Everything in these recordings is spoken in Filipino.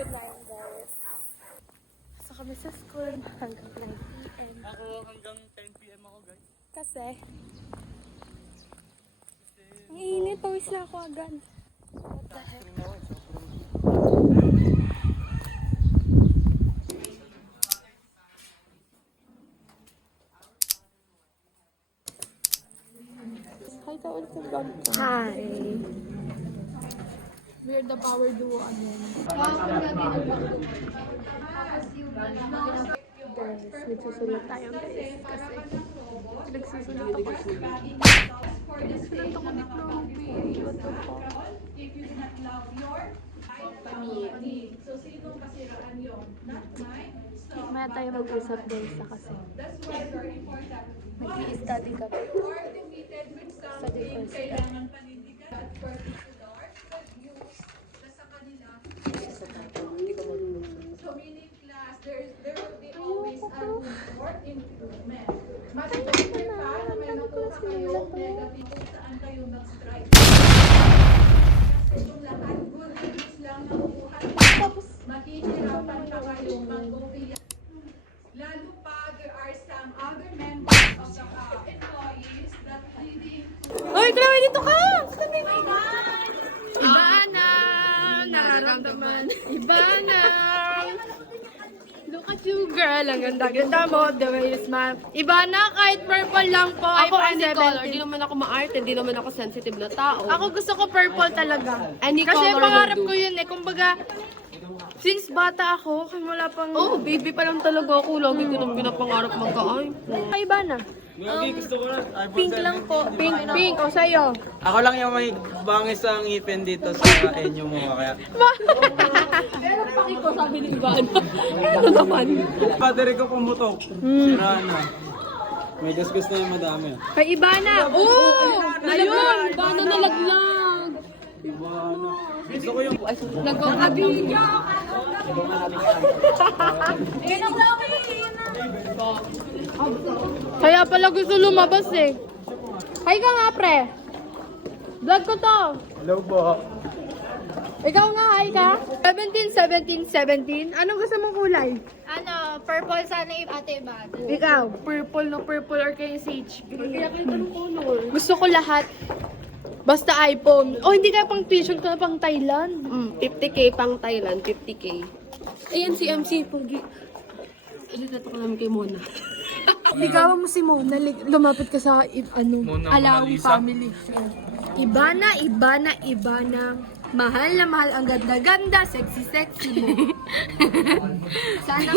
Good night, guys. Pasok kami sa school hanggang 9 p.m. Ako hanggang 10 p.m. ako, guys. Kasi ang init, pawis na ako agad. What the heck? Hi ka ulit sa vlog ko. Hi! We're the power duo again. Guys, nagsusulat tayo guys. Kasi nagsusulat ako. Nagsusulat ako ni Chloe. What the fuck? Maya tayo mag-usap guys sa kasi. Mag-i-study ka. Study first ka. So meaning class, there will be always a room for improvement. Mas better pa na may nakuha kayo negative kung saan kayo nag-strike. Kasi yung lahat good things lang nakukuha tapos mahihirapan pa kayo mag-opinion. Lalo pa, there are some other members of the employees that leading Hoy, Chloe, dito ka! Sabi mo! Iba na! Nararamdaman. Iba na! Look at you, girl. Ang ganda-ganda mo. The way you smile. Iba na, kahit purple lang po. Ako iPhone any color, 17. di naman ako ma-arte, di naman ako sensitive na tao. Ako gusto ko purple talaga. Any Kasi color pangarap will do. ko yun eh. Kumbaga, since bata ako, wala pang... Oh, baby pa lang talaga ako. Lagi ko nang pinapangarap magka-iPhone. Ay, iba na. Lagi gusto ko na. Pink lang po. Pink. O, sa'yo. Ako lang yung may bangis ang ngipin dito sa enyo mo. Kaya. Pero paki ko, sabi ni Ivan. Ano naman? Battery ko pumutok. Sira na. May gasgas na yung madami. Kay iba na. Oo! Ayun, iba na nalaglag. Iba na. Gusto ko yung... Nagkakabigya. Kaya pala gusto lumabas eh. Hi ka nga, pre. Vlog ko to. Hello po. Ikaw nga, hi ka. 17. Anong gusto mong kulay? Ano, purple sana yung ate ba? Ikaw, purple no purple or kaya sage green. Kaya kayo tanong color. Gusto ko lahat. Basta iPhone. Oh, hindi kaya pang tuition ka na pang Thailand. 50k pang Thailand, 50k. Ayan si MC Pogi. Ilitato ko namin kay Mona. Ligawan mo si Mona, lumapit ka sa Mona Alawang Lisa. family. Iba na. Mahal na mahal ang ganda-ganda, sexy mo. Sana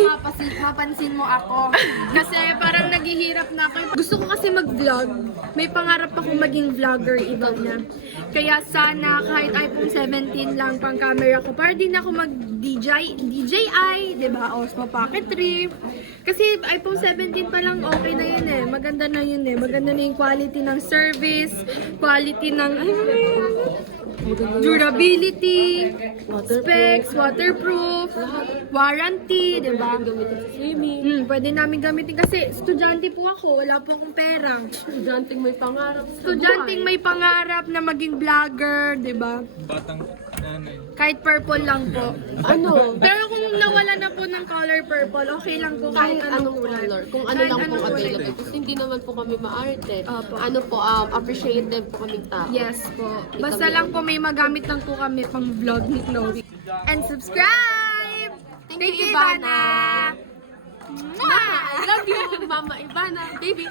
mapansin mo ako. Kasi parang naghihirap na ako. Gusto ko kasi mag-vlog. May pangarap akong maging vlogger, iba na. Kaya sana kahit iPhone 17 lang pang camera ko, para din ako mag-DJI, diba? Osmo Pocket 3. Kasi iPhone 17 pa lang okay na yun eh. Maganda na yun eh. Maganda na yung quality ng service, quality ng durability, specs, waterproof, warranty, diba? Pwede namin gamitin kasi estudyante po ako, wala po akong pera. Estudyanteng may pangarap. Estudyanteng may pangarap na maging vlogger, diba? Batang nanay. Kahit purple lang po. Ano? Pero kung nawala na po ng color purple, okay lang po kahit anong kulay. Kung ano Kahit lang po anong kulay. available. Kasi hindi naman po kami maarte. Opo. Ano po, appreciative po kaming tao. Yes po. Basta lang po may magamit lang po kami pang vlog ni Chloe. And subscribe! Thank you, Ivana. I love you, Mama Ivana. Baby.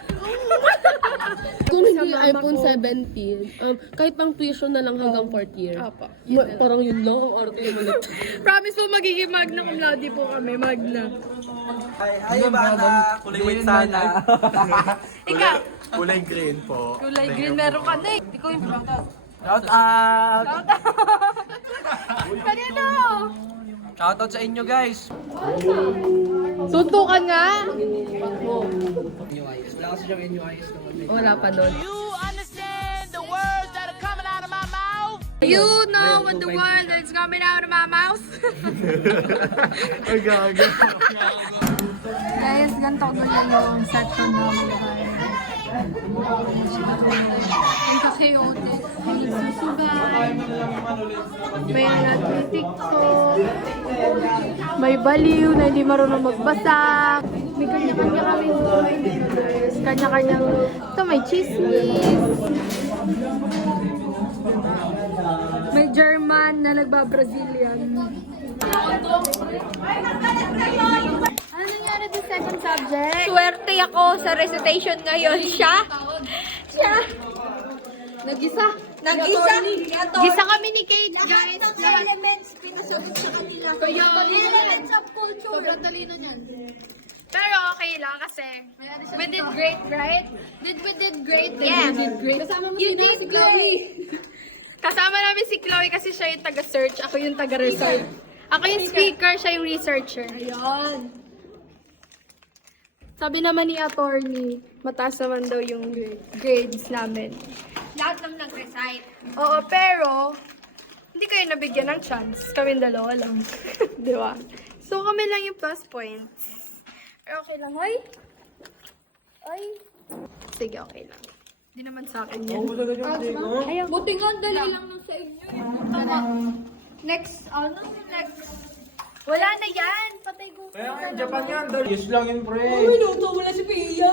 Kung hindi Sa mama iPhone ko. 17, kahit pang tuition na lang hanggang 4th year. Opo. Parang yun lang ang arte yung ulit. Promise po magiging magna cum laude po kami. Magna. Hi, Bata. Kulay white sana. Ikaw, Kulay green po. kulay green meron ka na eh. Ikaw yung shoutout. Shout out! Kanino? Shout out sa inyo, guys. Suntukan nga. Wala kasi siyang NUIS naman. Wala pa doon. You know what the word that's coming out of my mouth. Ay, gaga. Guys, ganito ko yung section namin. nagka-chaotic, may nagsusugal, may athletic ko, may baliw na hindi marunong magbasa, may kanya-kanya kami boys, kanya-kanyang, ito may chismis, may German na nagba-Brazilian. Ano nangyari sa second subject? Swerte ako sa recitation ngayon. Siya. Nag-isa. Gisa kami ni Kate, guys. Kaya sobrang talino niyan. Pero okay lang kasi we did great, right? We did great. Yes. You did great. You did great. Kasama namin si Chloe kasi siya yung taga-search, ako yung taga-research. Ako yung speaker, siya yung researcher. Ayun. Sabi naman ni attorney, mataas naman daw yung grades namin. Lahat ng nag-recite. Oo, pero hindi kayo nabigyan ng chance. Kaming dalawa lang. Di ba? So, kami lang yung plus points. Pero okay lang, hoy? Ay. Sige, okay lang. Hindi naman sa akin yan. Ayaw. Buti nga, dali lang nung sa inyo. Tama. Next. Wala na yan. Patay ko. Kaya nga, Japan yan. Yes lang yun, pre. Minuto mo na si Pia.